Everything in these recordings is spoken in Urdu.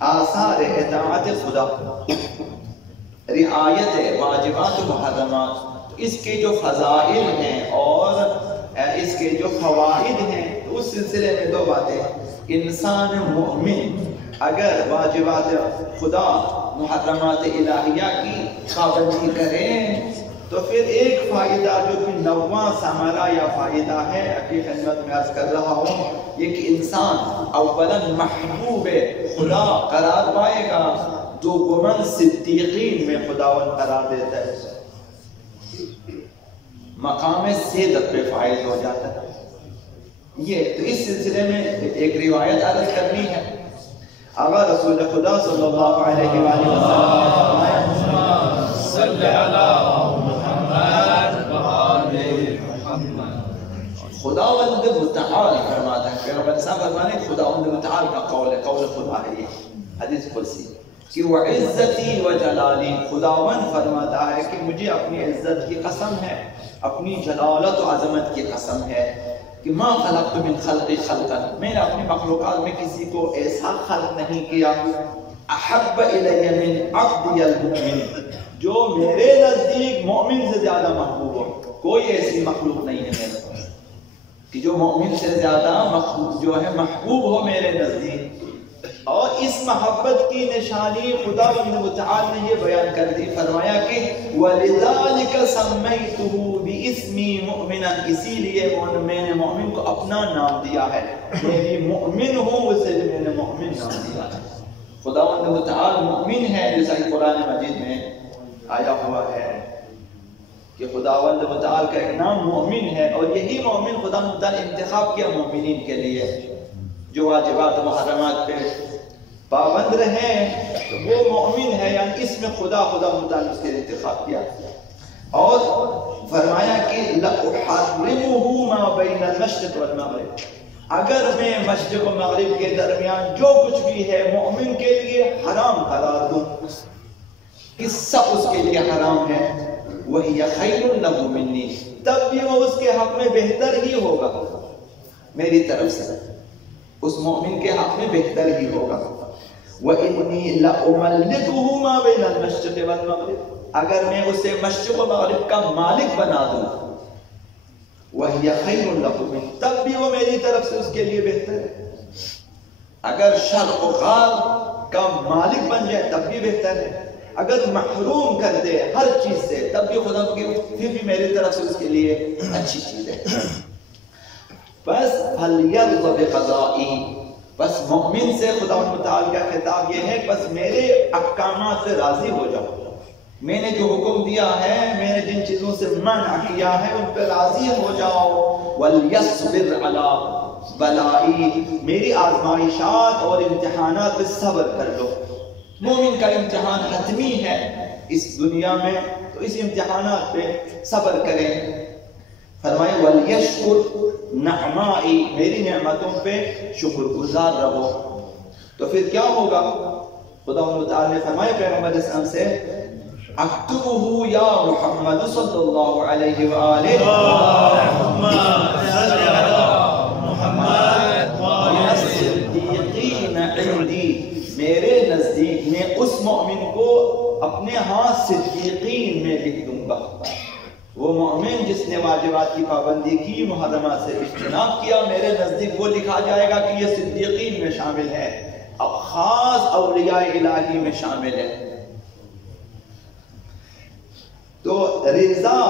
آثار اطاعت خدا، رعایت واجبات و محرمات، اس کے جو فضائل ہیں اور اس کے جو فوائد ہیں، اس سلسلے میں دو باتیں۔ انسان مومن اگر واجبات خدا محرمات الہیہ کی پابندی کریں تو پھر ایک فائدہ جو کہ نواں ثمرہ یا فائدہ ہے اپنی خدمت میں عرض کر رہا ہوں، یہ کہ انسان اولاً محبوب خدا قرار پائے گا، دوماً صدیقین میں خداوند قرار دیتا ہے، مقام سیدت پہ فائز ہو جاتا ہے۔ یہ تو اس سلسلے میں ایک روایت عرض کرنی ہے۔ آقا رسول خدا صلی اللہ علیہ وآلہ وسلم نے فرمایا صلی اللہ محمد خداوند متعال فرماتا ہے، پیغمبر صاحب فرمانے خداوند متعال کا قول ہے، قول خدا ہے، یہ حدیث قدسی کہ وعزتی و جلالی، خداوند فرماتا ہے کہ مجھے اپنی عزت کی قسم ہے، اپنی جلالت و عظمت کی قسم ہے کہ ما خلقت من خلق خلقا، میں نے اپنی مخلوقات میں کسی کو ایسا خلق نہیں کیا احب الی من عبدی المؤمن، جو میرے نزدیک مومن سے زیادہ محبوب ہو۔ کوئی ایسی مخلوق نہیں ہے میرے پاس کہ جو مومن سے زیادہ مخلوق جو ہے محبوب ہو میرے نزدیک۔ اور اس محبت کی نشانی خدا متعال نے یہ بیان کر دی، فرمایا کہ وَلِذَلِكَ سَمَّيْتُهُ بِاسْمِي مُؤْمِنًا، اسی لیے میں نے مومن کو اپنا نام دیا ہے، میں مؤمن ہوں اسے میں نے مومن نام دیا ہے۔ خداوند متعال مؤمن ہے، جیسا کہ قرآن مجید میں آیا ہوا ہے کہ خداوند متعال کا ایک نام مومن ہے، اور یہی مومن خدا متعال انتخاب کیا مومنین کے لیے جو واجبات و محرمات پہ پابند رہیں، تو وہ مومن ہے، یعنی اس میں خدا متعال اس کے انتخاب کیا۔ اور فرمایا کہ لَأُحَرِّمُهُ مَا بَيْنَ الْمَشْرِقِ وَالْمَغْرِبِ، اگر میں مشرق و مغرب کے درمیان جو کچھ بھی ہے مومن کے لیے حرام قرار دوں، قصہ اس کے لیے حرام ہے، وَهِيَ خَيْرٌ لَهُ مِنِّي، تب بھی وہ اس کے حق میں بہتر ہی ہوگا میری طرف سے، اس مومن کے حق میں بہتر ہی ہوگا۔ وَإِنِّي لَأُمَلِّكُهُ مَا بَيْنَ الْمَشْرِقِ وَالْمَغْرِبِ، اگر میں اسے مشرق و مغرب کا مالک بنا دوں، وَهِيَ خَيْرٌ لَهُ مِنِّي، تب بھی وہ میری طرف سے اس کے لیے بہتر ہے۔ اگر شرق و غرب کا مالک بن جائے تب بھی بہتر ہے، اگر محروم کر دے ہر چیز سے تب بھی خدا کی پھر بھی میری طرف سے اس کے لیے اچھی چیز ہے۔ بس فَلْيَرْضَ بِقَضَائِي، بس مومن سے خدا متعال کا خطاب یہ ہے بس میرے احکامات سے راضی ہو جاؤ، میں نے جو حکم دیا ہے، میں نے جن چیزوں سے منع کیا ہے ان پہ راضی ہو جاؤ۔ وَلْيَصْبِرْ عَلَىٰ بَلَائِي، میری آزمائشات اور امتحانات پہ صبر کر لو۔ مومن کا امتحان حتمی ہے اس دنیا میں، تو اس امتحانات پہ صبر کریں۔ فرمائے وَلْيَشْكُرْ نَعْمَائِي، میری نعمتوں پہ شکر گزار رہو، تو پھر کیا ہوگا؟ خدا تعالیٰ نے فرمائے پیغمبر اسلام سے اکتبہ یا محمد صلی اللہ علیہ وآلہ صدیقین عندی، میرے نزدیک میں اس مومن کو اپنے ہاتھ صدیقین میں لکھ دوں گا۔ وہ مومن جس نے واجبات کی پابندی کی، محرمات سے اجتناب کیا، میرے نزدیک وہ لکھا جائے گا کہ یہ صدیقین میں شامل ہے، اب خاص اولیاء الہی میں شامل ہے۔ تو رضا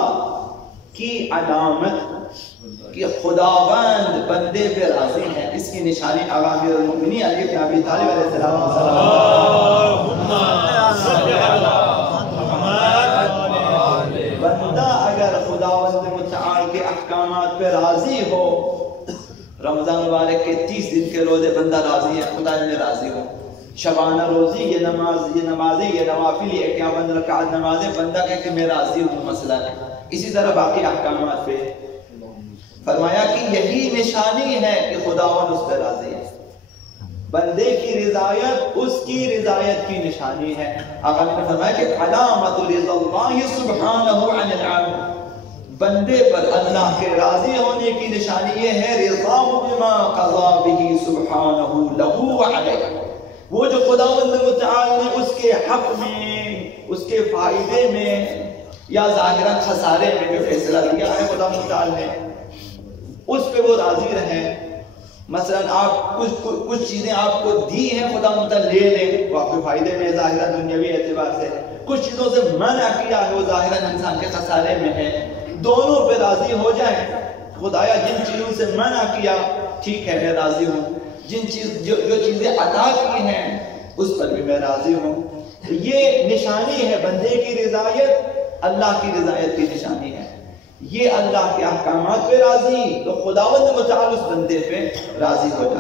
کی علامت کہ خداوند بندے پہ راضی ہے، اس کی نشانی آقا امیر المؤمنین علی بن ابی طالب علیہ السلام بندہ اگر خداوند متعال کے احکامات پہ راضی ہو، رمضان مبارک کے 30 دن کے روزے بندہ راضی ہے، خدا میں راضی ہو، شبانہ روزی، یہ نمازیں، یہ نوافل، یہ 51 رکعت نمازیں، بندہ کہے کہ میں راضی ہوں، مسئلہ ہے۔ اسی طرح باقی احکامات پہ فرمایا کہ یہی نشانی ہے کہ خداوند اس پہ راضی ہے، بندے کی رضایت اس کی رضایت کی نشانی ہے۔ آقا نے فرمایا کہ علامت رضا اللہ سبحانہ عن العبد، بندے پر اللہ کے راضی ہونے کی نشانی یہ ہے رضا بما قضا به سبحانہ لہ وعلیہ، وہ جو خداوند متعال نے اس کے حق میں، اس کے فائدے میں یا ظاہراً خسارے میں جو فیصلہ دیا ہے خدا متعال نے، اس پہ وہ راضی رہیں۔ مثلاً آپ کچھ چیزیں آپ کو دی ہیں خدا متعال لے لیں، وہ آپ کے فائدے میں ظاہراً دنیاوی اعتبار سے، کچھ چیزوں سے منع کیا ہے وہ ظاہراً انسان کے خسارے میں ہے، دونوں پہ راضی ہو جائیں۔ خدایا جن چیزوں سے منع کیا ٹھیک ہے میں راضی ہوں، جو چیزیں عطا کی ہیں اس پر بھی میں راضی ہوں۔ یہ نشانی ہے بندے کی رضایت، اللہ کی رضایت کی نشانی ہے۔ یہ اللہ کے احکامات پہ راضی تو خداوند متعال اس بندے پہ راضی ہو جاتا ہے۔